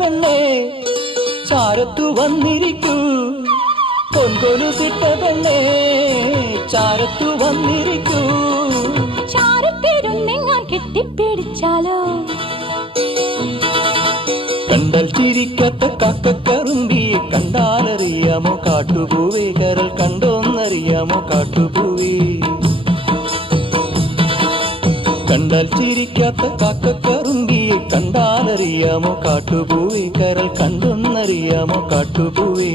പെണ്ണേ ചാരത്തു വന്നിരിക്കൂ പൊൻകൊലുസിട്ട പെണ്ണേ ചാരത്തു വന്നിരിക്കൂ ചാരത്തിരുന്നെങ്ങാൻ കെട്ടിപ്പിടിച്ചാലോ കണ്ടാൽ ചിരിക്കാത്ത കാക്കക്കറുമ്പിയെ കണ്ടാലറിയാമോ കാട്ടുപൂവേ കരൾ കണ്ടോന്നറിയാമോ കാട്ടുപൂവേ കണ്ടാൽ ചിരിക്കാത്ത കാക്കക്കറുമ്പിയെ കണ്ടാലറിയാമോ കാട്ടുപൂവേ കരൾ കണ്ടോന്നറിയാമോ കാട്ടുപൂവേ